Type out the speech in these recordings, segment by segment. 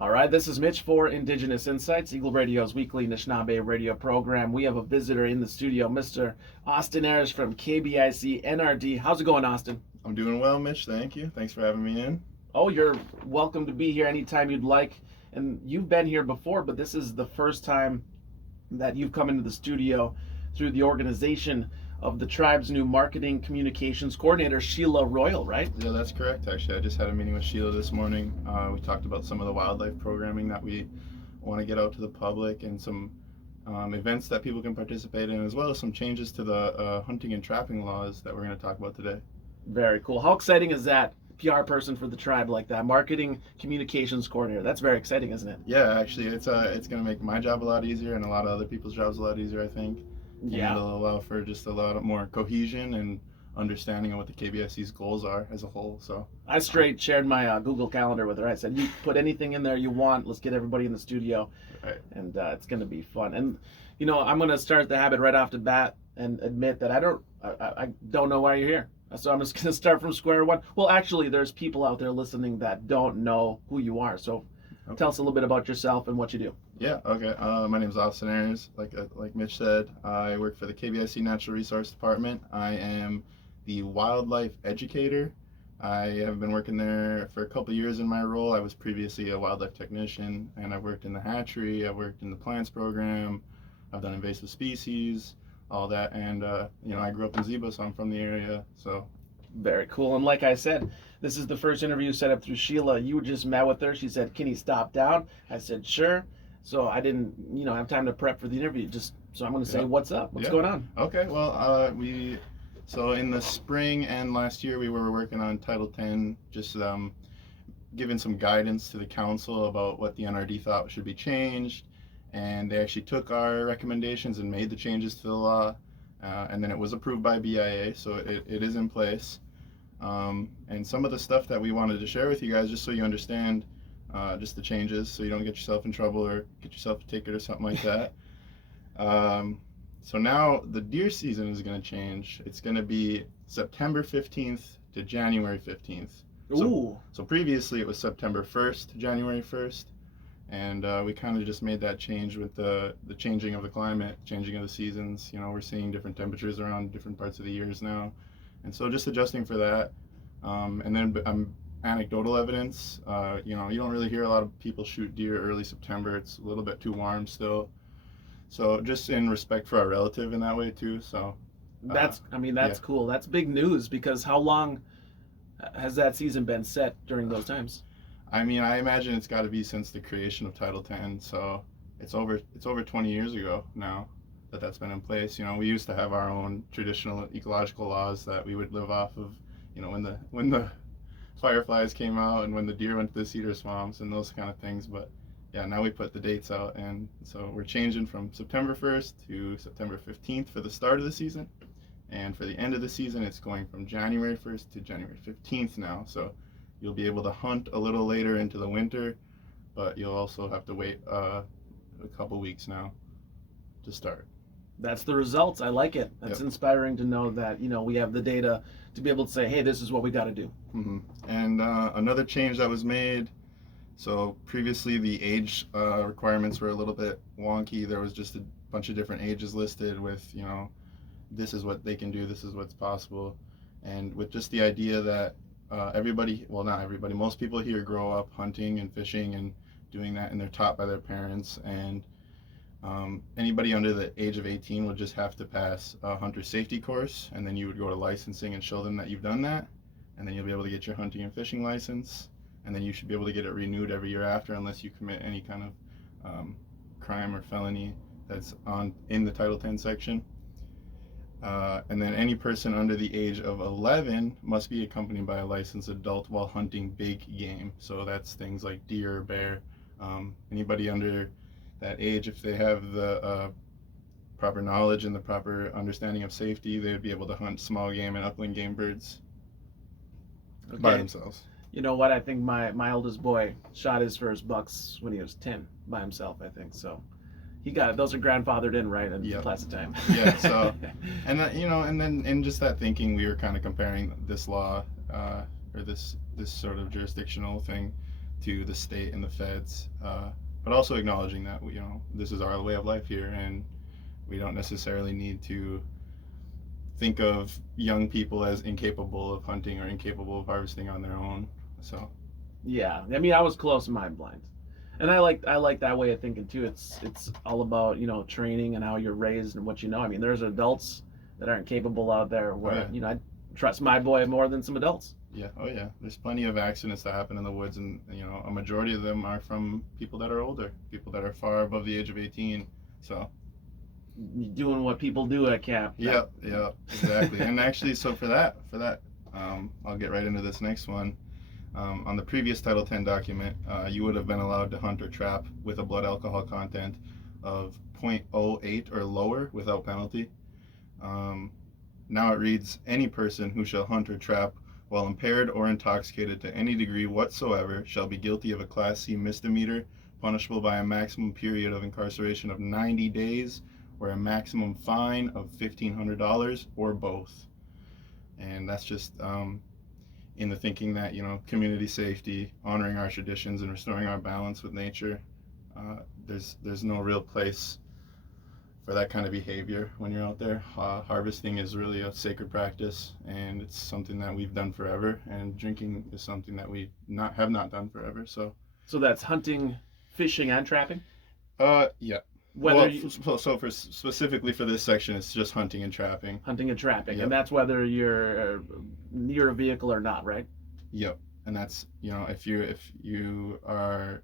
All right, this is Mitch for Indigenous Insights, Eagle Radio's weekly Anishinaabe radio program. We have a visitor in the studio, Mr. Austin Ayres from KBICNRD. How's it going, Austin? I'm doing well, Mitch. Thank you. Thanks for having me in. Oh, you're welcome to be here anytime you'd like. And you've been here before, but this is the first time that you've come into the studio through the organization of the tribe's new marketing communications coordinator, Sheila Royal, right? Yeah, that's correct. Actually, I just had a meeting with Sheila this morning. We talked about some of the wildlife programming that we want to get out to the public and some events that people can participate in, as well as some changes to the hunting and trapping laws that we're going to talk about today. Very cool. How exciting is that? PR person for the tribe like that, marketing communications coordinator. That's very exciting, isn't it? Yeah, actually, it's going to make my job a lot easier and a lot of other people's jobs a lot easier, I think. Yeah. And it'll allow for just a lot more cohesion and understanding of what the KBIC's goals are as a whole. So I straight shared my Google Calendar with her. I said, "You put anything in there you want. Let's get everybody in the studio, right. and it's going to be fun." And I'm going to start the habit right off the bat and admit that I don't know why you're here. So I'm just going to start from square one. Well, actually, there's people out there listening that don't know who you are. So tell us a little bit about yourself and what you do. Yeah, okay. My name is Austin Ayres. Like Mitch said, I work for the KBIC Natural Resource Department. I am the wildlife educator. I have been working there for a couple of years in my role. I was previously a wildlife technician, and I've worked in the hatchery. I've worked in the plants program. I've done invasive species, all that. And, I grew up in Ziba, so I'm from the area. So very cool. And like I said, this is the first interview set up through Sheila. You just met with her. She said, "Can you stop down?" I said, "Sure." So I didn't, have time to prep for the interview. So I'm going to say, what's up? What's going on? Okay. Well, so in the spring and last year, we were working on Title X, just giving some guidance to the council about what the NRD thought should be changed. And they actually took our recommendations and made the changes to the law. And then it was approved by BIA, so it is in place. And some of the stuff that we wanted to share with you guys, just so you understand just the changes, so you don't get yourself in trouble or get yourself a ticket or something like that. So now the deer season is going to change. It's going to be September 15th to January 15th. So previously it was September 1st to January 1st. And we kind of just made that change with the changing of the climate, changing of the seasons. We're seeing different temperatures around different parts of the years now. And so just adjusting for that. And then anecdotal evidence, you don't really hear a lot of people shoot deer early September. It's a little bit too warm still. So just in respect for our relative in that way too. So that's cool. That's big news, because how long has that season been set during those times? I imagine it's got to be since the creation of Title X. So it's over 20 years ago now that's been in place. We used to have our own traditional ecological laws that we would live off of, when the fireflies came out and when the deer went to the cedar swamps and those kind of things. But yeah, now we put the dates out, and so we're changing from September 1st to September 15th for the start of the season. And for the end of the season, it's going from January 1st to January 15th now. So you'll be able to hunt a little later into the winter, but you'll also have to wait a couple weeks now to start. That's the results. I like it. That's inspiring to know that, we have the data to be able to say, hey, this is what we got to do. Mm-hmm. And another change that was made, so previously the age requirements were a little bit wonky. There was just a bunch of different ages listed with, this is what they can do, this is what's possible. And with just the idea that not everybody, most people here grow up hunting and fishing and doing that, and they're taught by their parents. And anybody under the age of 18 would just have to pass a hunter safety course, and then you would go to licensing and show them that you've done that, and then you'll be able to get your hunting and fishing license, and then you should be able to get it renewed every year after, unless you commit any kind of crime or felony that's in the Title X section. And then any person under the age of 11 must be accompanied by a licensed adult while hunting big game. So that's things like deer, bear. Anybody under that age, if they have the proper knowledge and the proper understanding of safety, they would be able to hunt small game and upland game birds by themselves. You know what? I think my oldest boy shot his first bucks when he was 10 by himself, I think. So he got it. Those are grandfathered in, right? In class of time. Yeah. So, and that, and then in just that thinking, we were kind of comparing this law or this sort of jurisdictional thing to the state and the feds, but also acknowledging that this is our way of life here, and we don't necessarily need to think of young people as incapable of hunting or incapable of harvesting on their own. So Yeah, I mean, I was close mind blind, and I like that way of thinking too. It's all about training and how you're raised and what you know. I mean, there's adults that aren't capable out there oh where yeah, I trust my boy more than some adults. yeah, oh yeah. There's plenty of accidents that happen in the woods, and a majority of them are from people that are older, people that are far above the age of 18. So Doing what people do at camp. yeah, yeah, exactly. And actually, so for that, I'll get right into this next one. On the previous Title 10 document, you would have been allowed to hunt or trap with a blood alcohol content of 0.08 or lower without penalty. Now it reads, any person who shall hunt or trap while impaired or intoxicated to any degree whatsoever shall be guilty of a Class C misdemeanor, punishable by a maximum period of incarceration of 90 days or a maximum fine of $1,500 or both. And that's just in the thinking that community safety, honoring our traditions, and restoring our balance with nature. There's no real place for that kind of behavior when you're out there. Harvesting is really a sacred practice, and it's something that we've done forever. And drinking is something that we have not done forever. So that's hunting, fishing, and trapping. Yeah. Whether Well, you, for specifically for this section, it's just hunting and trapping. hunting and trapping, Yep. and that's whether you're near a vehicle or not, right? Yep. And that's if you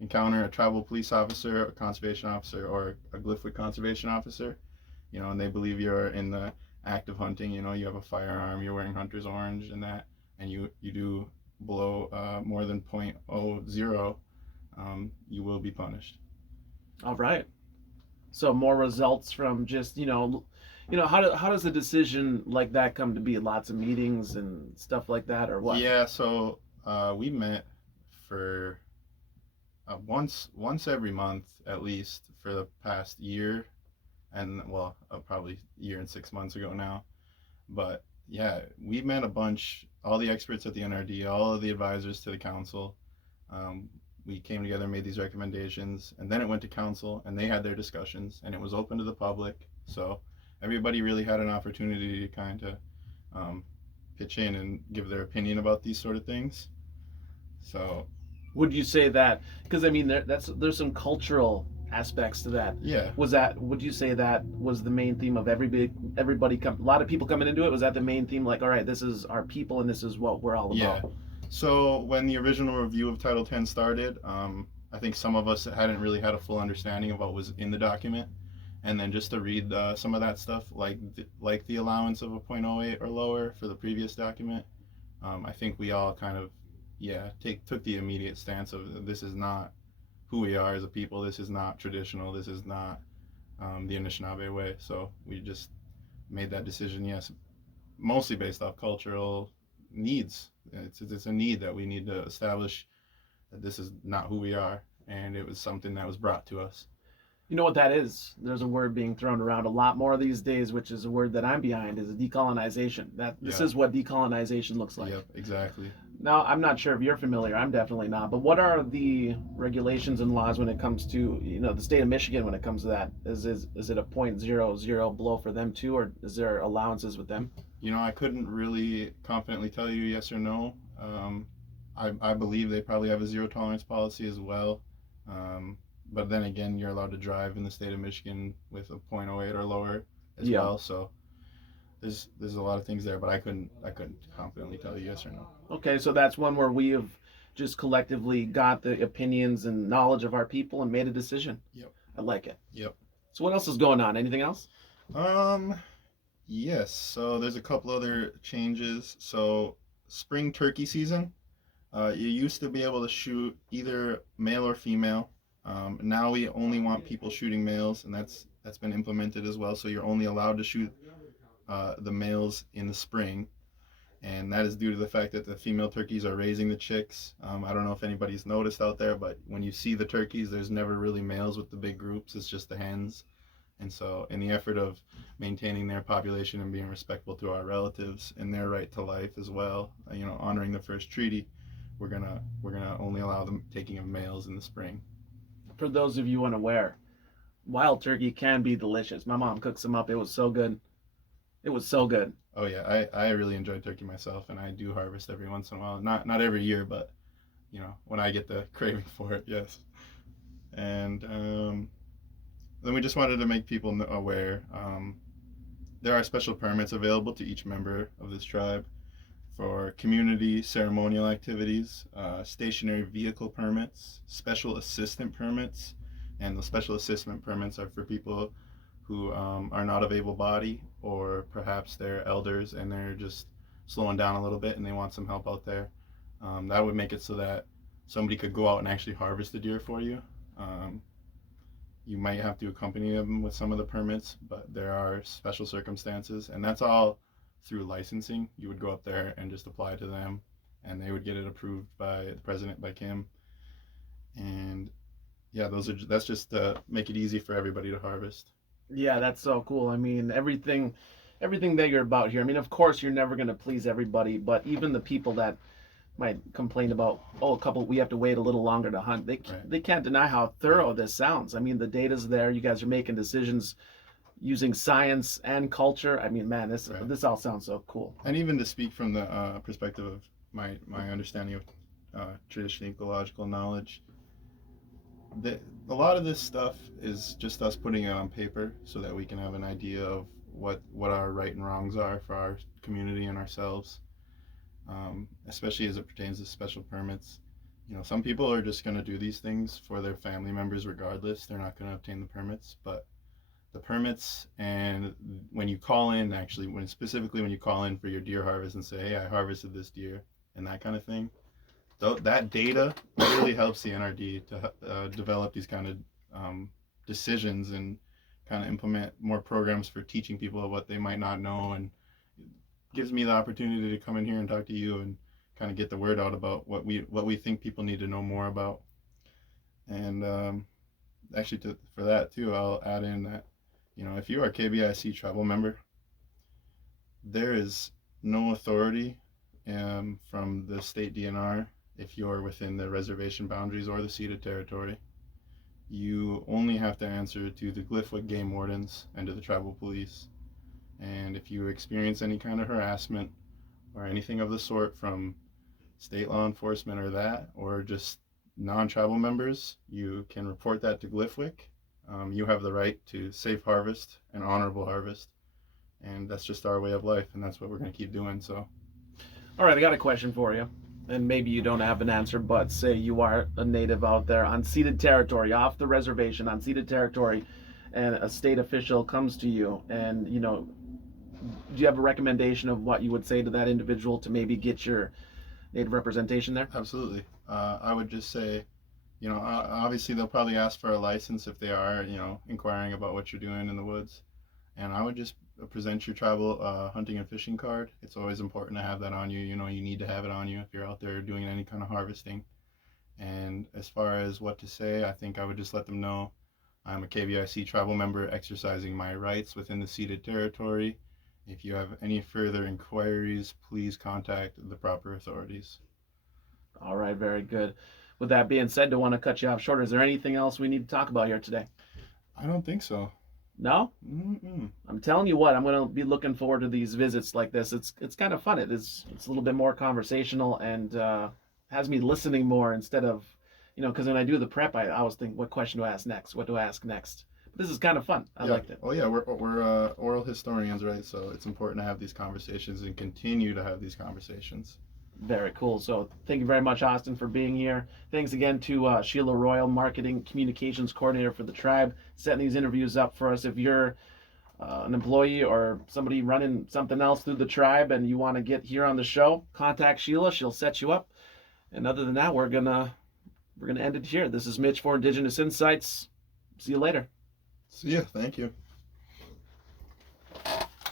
encounter a tribal police officer, a conservation officer, or a Glyphwood conservation officer, and they believe you're in the act of hunting, you have a firearm, you're wearing hunter's orange and that, and you do below more than 0.00, you will be punished. All right. So more results from just how does a decision like that come to be? Lots of meetings and stuff like that, or what? Yeah. So we met for once every month at least for the past year, and well, probably a year and 6 months ago now. But yeah, we met a bunch, all the experts at the NRD, all of the advisors to the council. We came together, made these recommendations, and then it went to council, and they had their discussions, and it was open to the public. So everybody really had an opportunity to kind of pitch in and give their opinion about these sort of things. So Would you say that? Because I mean, there's some cultural aspects to that. yeah, Would you say that was the main theme of everybody a lot of people coming into it? Was that the main theme? Like, all right, this is our people, and this is what we're all yeah. about. So when the original review of Title 10 started, I think some of us hadn't really had a full understanding of what was in the document, and then just to read some of that stuff, like the allowance of a 0.08 or lower for the previous document, I think we all kind of took the immediate stance of this is not who we are as a people. This is not traditional. This is not the Anishinaabe way. So we just made that decision. Yes, mostly based off cultural needs. It's a need that we need to establish that this is not who we are, and it was something that was brought to us. You know what that is? There's a word being thrown around a lot more these days, which is a word that I'm behind, is decolonization. This is what decolonization looks like. Yep, exactly. Now, I'm not sure if you're familiar. I'm definitely not. But what are the regulations and laws when it comes to, the state of Michigan when it comes to that? Is it a 0.00 below for them too, or is there allowances with them? I couldn't really confidently tell you yes or no. I believe they probably have a zero tolerance policy as well. But then again, you're allowed to drive in the state of Michigan with a 0.08 or lower as well. So there's a lot of things there, but I couldn't confidently tell you yes or no. Okay, so that's one where we have just collectively got the opinions and knowledge of our people and made a decision. Yep. I like it. Yep. So what else is going on? Anything else? Yes. So there's a couple other changes. So spring turkey season, you used to be able to shoot either male or female. Now we only want people shooting males, and that's been implemented as well. So you're only allowed to shoot the males in the spring, and that is due to the fact that the female turkeys are raising the chicks. I don't know if anybody's noticed out there, but when you see the turkeys, there's never really males with the big groups. It's just the hens. And so in the effort of maintaining their population and being respectful to our relatives and their right to life as well, honoring the first treaty, we're gonna only allow the taking of males in the spring. For those of you unaware, wild turkey can be delicious. My mom cooks them up. It was so good. It was so good. Oh yeah, I really enjoy turkey myself, and I do harvest every once in a while. Not every year, but when I get the craving for it, yes. And then we just wanted to make people aware. There are special permits available to each member of this tribe for community ceremonial activities, stationary vehicle permits, special assistant permits, and the special assistant permits are for people who are not of able body, or perhaps they're elders and they're just slowing down a little bit and they want some help out there. That would make it so that somebody could go out and actually harvest the deer for you. You might have to accompany them with some of the permits, but there are special circumstances, and that's all through licensing. You would go up there and just apply to them, and they would get it approved by the president, by Kim. And yeah, that's just to make it easy for everybody to harvest. Yeah, that's so cool. I mean, everything that you're about here. I mean, of course, you're never going to please everybody, but even the people that might complain about, we have to wait a little longer to hunt. They can't deny how thorough this sounds. I mean, the data's there. You guys are making decisions using science and culture. I mean, man, this all sounds so cool. And even to speak from the perspective of my understanding of traditional ecological knowledge, a lot of this stuff is just us putting it on paper so that we can have an idea of what our right and wrongs are for our community and ourselves. Especially as it pertains to special permits. Some people are just going to do these things for their family members regardless. They're not going to obtain the permits, but the permits, and when you call in, specifically when you call in for your deer harvest and say, hey, I harvested this deer, and that kind of thing, that data really helps the NRD to develop these kind of decisions and kind of implement more programs for teaching people what they might not know, and gives me the opportunity to come in here and talk to you and kind of get the word out about what we think people need to know more about. And actually, for that too, I'll add in that if you are a KBIC tribal member, there is no authority from the state DNR if you're within the reservation boundaries or the ceded territory. You only have to answer to the Gliffwood game wardens and to the tribal police. And if you experience any kind of harassment or anything of the sort from state law enforcement or just non-tribal members, you can report that to Gliffwick. You have the right to safe harvest and honorable harvest. And that's just our way of life, and that's what we're going to keep doing. So, all right, I got a question for you. And maybe you don't have an answer, but say you are a native out there on ceded territory, off the reservation, on ceded territory, and a state official comes to you and, do you have a recommendation of what you would say to that individual to maybe get your native representation there? Absolutely. I would just say, obviously they'll probably ask for a license if they are, inquiring about what you're doing in the woods. And I would just present your tribal hunting and fishing card. It's always important to have that on you. You need to have it on you if you're out there doing any kind of harvesting. And as far as what to say, I think I would just let them know I'm a KBIC tribal member exercising my rights within the ceded territory. If you have any further inquiries, please contact the proper authorities. All right, very good. With that being said, don't want to cut you off short. Is there anything else we need to talk about here today? I don't think so. No? Mm-mm. I'm telling you what, I'm going to be looking forward to these visits like this. It's kind of fun. It's a little bit more conversational and has me listening more instead of, because when I do the prep, I always think, what question to ask next? What to ask next? This is kind of fun. I liked it. Oh yeah, we're oral historians, right? So it's important to have these conversations and continue to have these conversations. Very cool. So thank you very much, Austin, for being here. Thanks again to Sheila Royal, Marketing Communications Coordinator for the tribe, setting these interviews up for us. If you're an employee or somebody running something else through the tribe and you want to get here on the show, contact Sheila. She'll set you up. And other than that, we're gonna end it here. This is Mitch for Indigenous Insights. See you later. See ya. Thank you.